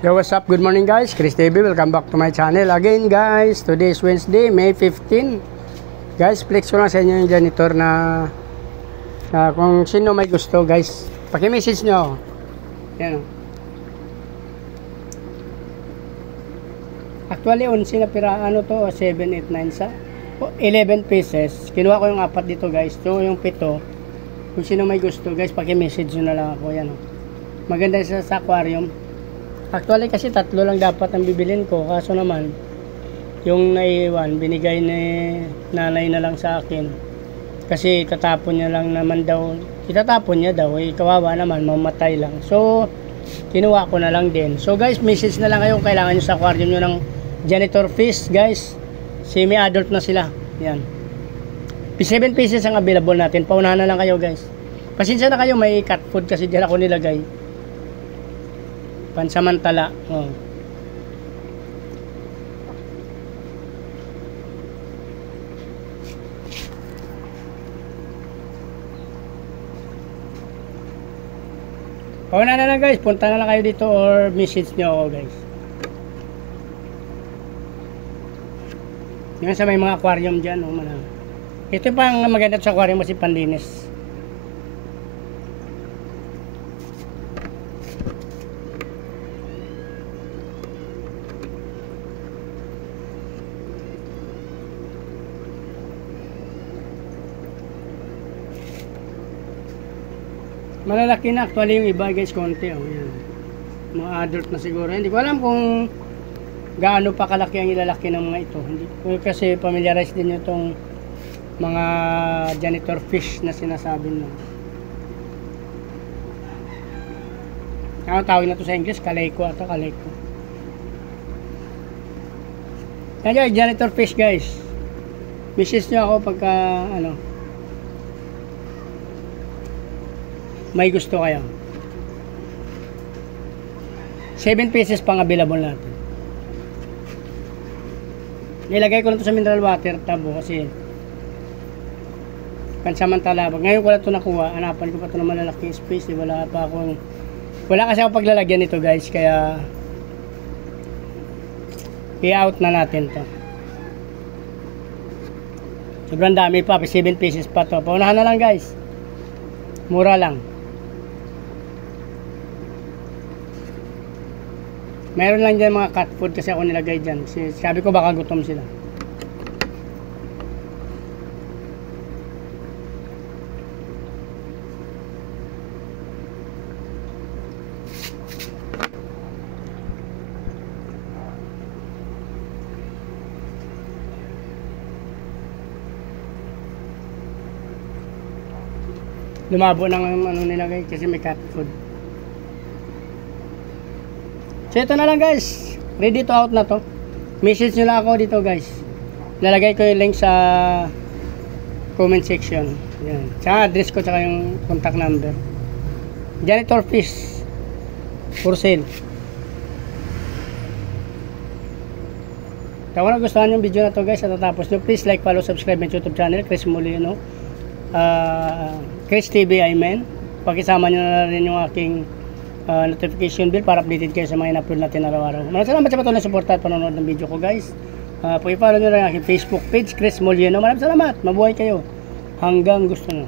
Yo, what's up? Good morning guys, Chris TV. Welcome back to my channel again guys. Today is Wednesday, May 15. Guys, flex ko lang sa inyo yung janitor na kung sino may gusto guys, paki-message nyo. Yan o. Actually, 11 na pira, ano to, 7, 8, 9 sa 11 pieces. Kinuha ko yung 4 dito guys. So yung 7, kung sino may gusto guys, paki-message nyo na lang ako. Yan o. Maganda sa aquarium. Actually kasi 3 lang dapat ang bibilin ko, kaso naman yung naiwan binigay ni nanay na lang sa akin kasi itatapon niya lang naman daw, itatapon niya daw, kawawa naman, mamatay lang. So kinuha ko na lang din. So guys, message na lang kayo kung kailangan nyo sa aquarium nyo ng janitor fish guys. Semi adult na sila. Yan, 7 pieces ang available natin. Paunahan na lang kayo guys. Pasensya na kayo, may cat food kasi dyan ako nilagay pansamantala. Pauna na lang guys, punta na lang kayo dito or message nyo ako guys. Yan sa may mga aquarium dyan. Ito pa ang maganda sa aquarium kasi panlinis. Malalaki na actually yung iba guys, konti yan. Mga adult na siguro. Hindi ko alam kung gaano pa kalaki ang ilalaki ng mga ito. Hindi ko kasi familiarize din itong mga janitor fish na sinasabi na. Ano tawag na to sa English? Kaleko ata, kaleko. Yan guys, janitor fish guys. Message nyo ako pagka may gusto kayo. 7 pieces pang available natin. Nilagay ko na ito sa mineral water tabo kasi pansamantala. Ngayon ko na ito nakuha. Hanapan ko pa ito ng malalaking space. Wala kasi ako paglalagyan nito guys. Kaya i-out na natin to. Sobrang dami pa. 7 pieces pa to. Paunahan na lang guys. Mura lang. Meron lang dyan mga cat food kasi ako nilagay dyan. Sabi ko baka gutom sila. Lumabo ng nilagay kasi may cat food. So ito na lang guys, ready to out na to. Message nyo lang ako dito guys. Lalagay ko yung link sa comment section. Yan. Tsaka address ko, tsaka yung contact number. Janitor fish for sale. Kung nagustuhan yung video na to guys at natapos nyo, please like, follow, subscribe my YouTube channel, Chris Molino, Chris TV, amen. Pakisama nyo na rin yung aking notification bell para updated kayo sa mga in-upload natin araw-araw. Maraming salamat sa patuloy na suporta at panonood ng video ko guys. Pag-follow nyo rin ang aking Facebook page, Chris Molino. Maraming salamat. Mabuhay kayo hanggang gusto nyo.